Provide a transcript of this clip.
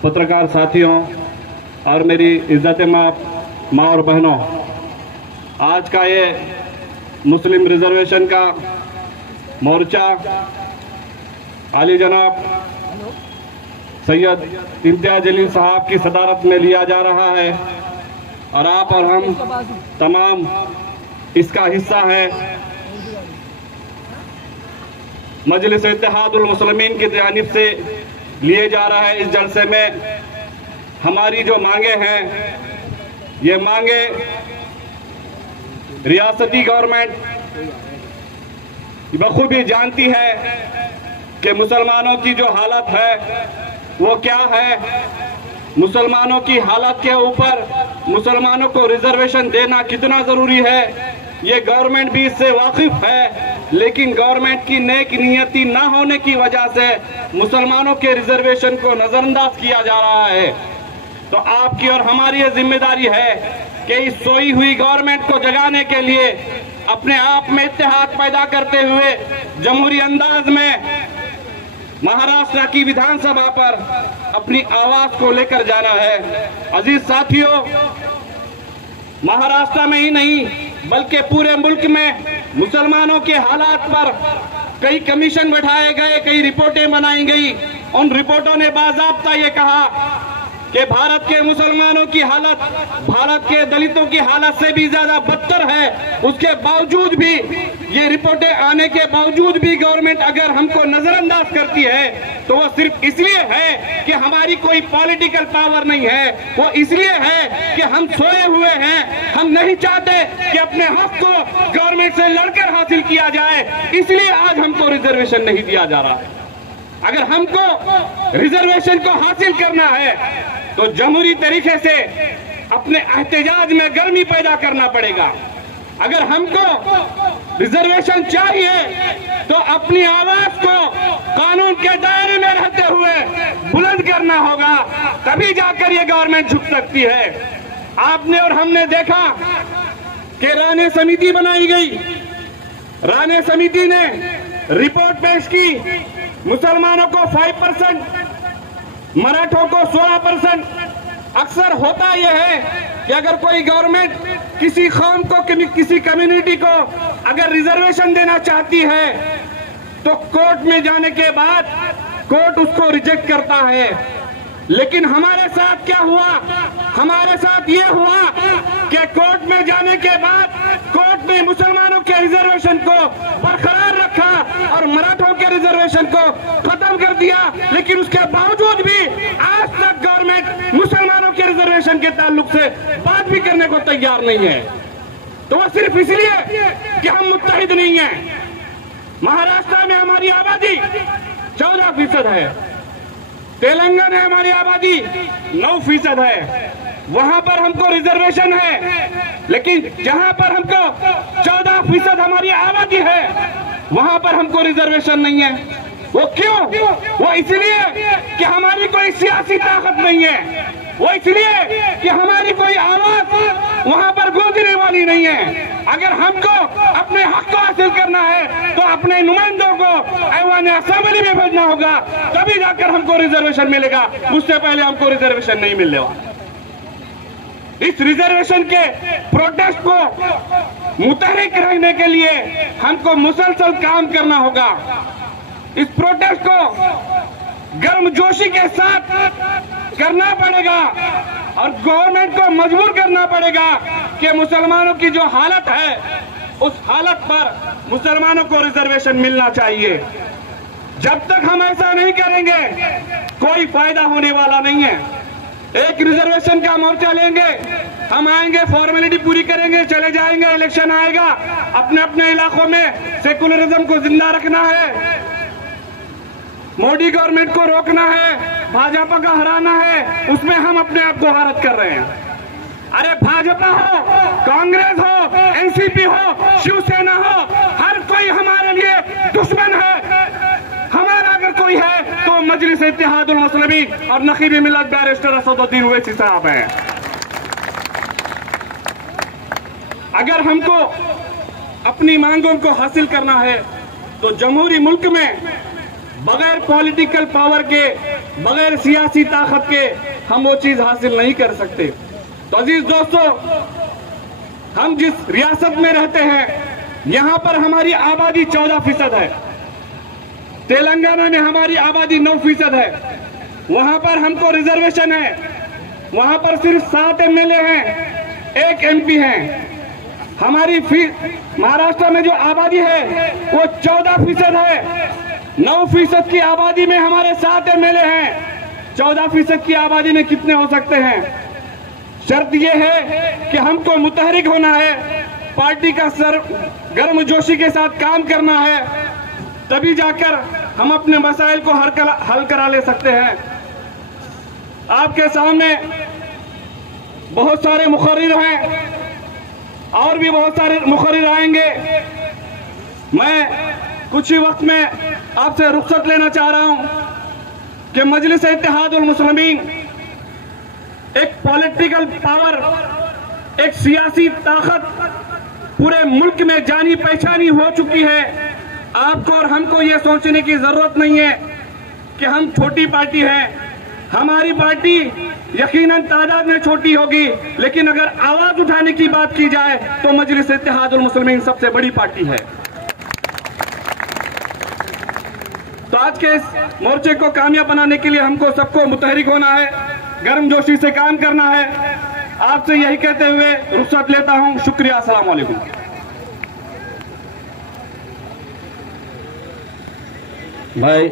पत्रकार साथियों और मेरी इज्जत माँ और बहनों, आज का ये मुस्लिम रिजर्वेशन का मोर्चा आली जनाब सैयद इम्तियाज जलील साहब की सदारत में लिया जा रहा है और आप और हम तमाम इसका हिस्सा है। मजलिस इत्तेहादुल मुस्लिमीन की जानिब से लिए जा रहा है इस जलसे में हमारी जो मांगे हैं, ये मांगे रियासती गवर्नमेंट बखूबी जानती है कि मुसलमानों की जो हालत है वो क्या है। मुसलमानों की हालत के ऊपर मुसलमानों को रिजर्वेशन देना कितना जरूरी है, ये गवर्नमेंट भी इससे वाकिफ है। लेकिन गवर्नमेंट की नेक नियति ना होने की वजह से मुसलमानों के रिजर्वेशन को नजरअंदाज किया जा रहा है। तो आपकी और हमारी ये जिम्मेदारी है कि इस सोई हुई गवर्नमेंट को जगाने के लिए अपने आप में इत्तेहाद पैदा करते हुए जमहूरी अंदाज में महाराष्ट्र की विधानसभा पर अपनी आवाज को लेकर जाना है। अजीज साथियों, महाराष्ट्र में ही नहीं बल्कि पूरे मुल्क में मुसलमानों के हालात पर कई कमीशन बैठाए गए, कई रिपोर्टें बनाई गई। उन रिपोर्टों ने बाज़ाब्ता ये कहा कि भारत के मुसलमानों की हालत भारत के दलितों की हालत से भी ज्यादा बदतर है। उसके बावजूद भी, ये रिपोर्टें आने के बावजूद भी गवर्नमेंट अगर हमको नजरअंदाज करती है तो वो सिर्फ इसलिए है कि हमारी कोई पॉलिटिकल पावर नहीं है, वो इसलिए है कि हम सोए हुए हैं। हम नहीं चाहते कि अपने हक को गवर्नमेंट से लड़कर हासिल किया जाए, इसलिए आज हमको रिजर्वेशन नहीं दिया जा रहा है। अगर हमको रिजर्वेशन को हासिल करना है तो जमहूरी तरीके से अपने एहतजाज में गर्मी पैदा करना पड़ेगा। अगर हमको रिजर्वेशन चाहिए तो अपनी आवाज को कानून के दायरे में रहते हुए बुलंद करना होगा, तभी जाकर ये गवर्नमेंट झुक सकती है। आपने और हमने देखा कि राणे समिति बनाई गई। राणे समिति ने रिपोर्ट पेश की, मुसलमानों को 5%, मराठों को 16%। अक्सर होता यह है कि अगर कोई गवर्नमेंट किसी कौम को, किसी कम्युनिटी को अगर रिजर्वेशन देना चाहती है तो कोर्ट में जाने के बाद कोर्ट उसको रिजेक्ट करता है। लेकिन हमारे साथ क्या हुआ? हमारे साथ ये हुआ कि कोर्ट में जाने के बाद कोर्ट ने मुसलमानों के रिजर्वेशन को बरकरार रखा और मराठों के रिजर्वेशन को खत्म कर दिया। लेकिन उसके बावजूद भी आज तक गवर्नमेंट मुसलमानों के रिजर्वेशन के ताल्लुक से बात भी करने को तैयार नहीं है। तो वो सिर्फ इसलिए कि हम मुत्तहिद नहीं हैं। महाराष्ट्र में हमारी आबादी 14% है, तेलंगाना में हमारी आबादी 9% है। वहां पर हमको रिजर्वेशन है, लेकिन जहां पर हमको 14% हमारी आबादी है वहां पर हमको रिजर्वेशन नहीं है। वो क्यों? वो इसलिए कि हमारी कोई सियासी ताकत नहीं है, वो इसलिए कि हमारी कोई आवाज वहां पर गूंजने वाली नहीं है। अगर हमको अपने हक को हासिल करना है तो अपने नुमाइंदों को ऐवान असेंबली में भेजना होगा, तभी जाकर हमको रिजर्वेशन मिलेगा। उससे पहले हमको रिजर्वेशन नहीं मिलने वाला। इस रिजर्वेशन के प्रोटेस्ट को मुतहरिक रहने के लिए हमको मुसलसल काम करना होगा। इस प्रोटेस्ट को गर्मजोशी के साथ करना पड़ेगा और गवर्नमेंट को मजबूर करना पड़ेगा कि मुसलमानों की जो हालत है उस हालत पर मुसलमानों को रिजर्वेशन मिलना चाहिए। जब तक हम ऐसा नहीं करेंगे कोई फायदा होने वाला नहीं है। एक रिजर्वेशन का मोर्चा लेंगे, हम आएंगे, फॉर्मेलिटी पूरी करेंगे, चले जाएंगे, इलेक्शन आएगा, अपने अपने इलाकों में सेकुलरिज्म को जिंदा रखना है, मोदी गवर्नमेंट को रोकना है, भाजपा का हराना है, उसमें हम अपने आप को हारत कर रहे हैं। अरे भाजपा हो, कांग्रेस हो, एनसीपी हो, शिवसेना हो, हर कोई हमारे लिए दुश्मन है। हमारा अगर कोई है तो मजलिस इत्तेहादुल मुस्लिमीन और नकीबी मिल्लत बैरिस्टर असदुद्दीन ओवैसी साहब हैं। अगर हमको अपनी मांगों को हासिल करना है तो जमहूरी मुल्क में बगैर पॉलिटिकल पावर के, बगैर सियासी ताकत के हम वो चीज हासिल नहीं कर सकते। तो अजीज दोस्तों, हम जिस रियासत में रहते हैं यहां पर हमारी आबादी 14% है। तेलंगाना में हमारी आबादी 9% है। वहां पर हमको रिजर्वेशन है। वहां पर सिर्फ 7 MLA हैं, 1 MP हैं। हमारी महाराष्ट्र में जो आबादी है वो 14% है। 9% की आबादी में हमारे 7 MLA हैं। 14% की आबादी में कितने हो सकते हैं? शर्त यह है कि हमको मुतहरिक होना है, पार्टी का सर गर्मजोशी के साथ काम करना है, तभी जाकर हम अपने मसाइल को हल करा ले सकते हैं। आपके सामने बहुत सारे मुखर्रिर हैं और भी बहुत सारे मुखर्रिर आएंगे। मैं कुछ ही वक्त में आपसे रुख्सत लेना चाह रहा हूं कि मजलिस इत्तेहादुल मुस्लिमीन एक पॉलिटिकल पावर, एक सियासी ताकत पूरे मुल्क में जानी पहचानी हो चुकी है। आपको और हमको ये सोचने की जरूरत नहीं है कि हम छोटी पार्टी हैं। हमारी पार्टी यकीनन तादाद में छोटी होगी, लेकिन अगर आवाज उठाने की बात की जाए तो मजलिस इत्तेहादुल मुस्लिमीन सबसे बड़ी पार्टी है। तो आज के इस मोर्चे को कामयाब बनाने के लिए हमको सबको मुतहरिक होना है, गर्मजोशी से काम करना है। आपसे यही कहते हुए रुख्सत लेता हूं। शुक्रिया। अस्सलाम वालेकुम। भाई